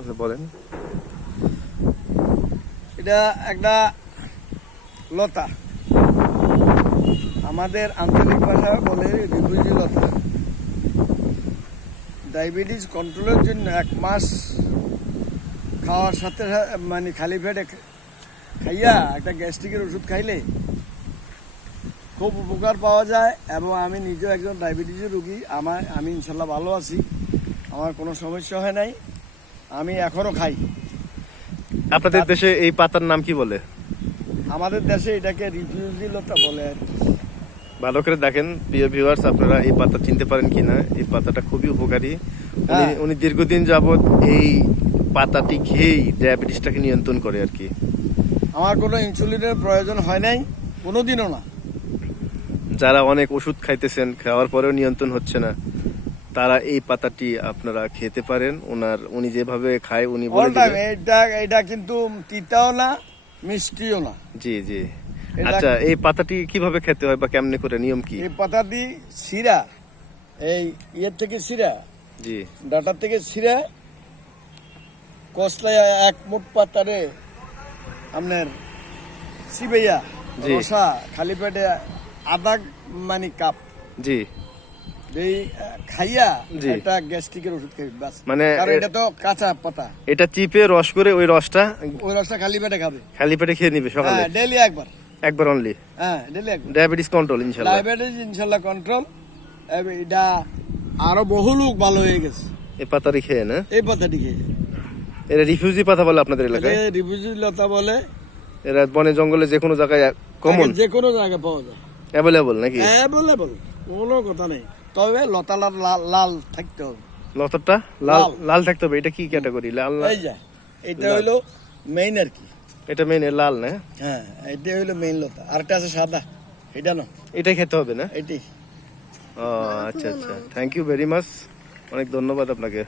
আপনি বলেন। এটা একটা লতা। আমাদের আঞ্চলিক ভাষা বলে রিফিউজি লতা। ডায়াবেটিস কন্ট্রোলের জন্য এক মাস খাওয়ার সাথে সাথে মানে খালি পেটে খাইয়া একটা গ্যাস্ট্রিকের ওষুধ খাইলে খুব উপকার পাওয়া যায় এবং আমি নিজেও একজন ডায়াবেটিসের রুগী। আমার আমি ইনশাল্লাহ ভালো আছি। আমার কোনো সমস্যা হয় নাই। আমি এখনও খাই। আপনাদের দেশে এই পাতার নাম কি বলে? আমাদের দেশে এটাকে রিফিউজি লতা বলে আর কি। ভালো করে দেখেন প্রিয় ভিউয়ার্স আপনারা এই পাতা চিনতে পারেন কিনা। এই পাতাটা খুবই উপকারী। উনি হ্যাঁ। উনি দীর্ঘদিন যাবৎ এই পাতাটি খেয়েই ডায়াবেটিসটাকে নিয়ন্ত্রণ করে আর কি। আমার কোনো ইনসুলিনের প্রয়োজন হয় নাই কোনোদিনও না। যারা অনেক ওষুধ খাইতেছেন খাওয়ার পরেও নিয়ন্ত্রণ হচ্ছে না। তারা এই পাতাটি আপনারা খেতে পারেন। ওনার উনি যেভাবে খায় উনি এটা এটা কিন্তু তিতাও না মিষ্টিও না। জি জি। আচ্ছা এই পাতাটি কীভাবে খেতে হয় বা কেমনে করে নিয়ম কি? এই পাতাটি শিরা এই ইয়ের থেকে শিরা জি। ডাটার থেকে শিরা কসলাই এক মুঠ পাতারে আপনার সিবেয়া জি। রসা খালি পেটে আধা মানে কাপ। জি। খাইয়া জি। গ্যাস্ট্রিকের ওষুধ খাই বাস। মানে কারণ এটা তো কাঁচা পাতা। এটা চিপে রস করে ওই রসটা ওই রসটা খালি পেটে খাবে। খালি পেটে খেয়ে নিবে সকালে। হ্যাঁ একবার। একবার অনলি হ্যাঁ ডেলি একবার। ডায়াবেটিস কন্ট্রোল ইনশাল্লাহ। ডায়াবেটিস ইনশাল্লাহ কন্ট্রোল এটা আরও বহু লোক ভালো হয়ে গেছে। এই পাতারি খেয়ে না? এই পাতাটি খেয়ে। এটা রিফিউজি পাতা বলে আপনাদের এলাকায়? রিফিউজি লতা বলে। এরা বনে জঙ্গলে যে কোনো জায়গায় কমন যে কোনো জায়গায় পাওয়া যায়। অ্যাভেলেবল নাকি? অ্যাভেলেবল কোনো কথা নেই। তবে লতা লাল থাকতে হবে। লতাটা? লাল লাল। থাকতে হবে এটা কি ক্যাটাগরি লাল লাল এটা হলো মেইন আর কি। এটা মেইন লাল না? হ্যাঁ এটা হলো মেইন লতা। আরেকটা আছে সাদা। এটা না? এটাই খেতে হবে না? এটাই। ও আচ্ছা আচ্ছা। থ্যাংক ইউ ভেরি মাচ অনেক ধন্যবাদ আপনাকে।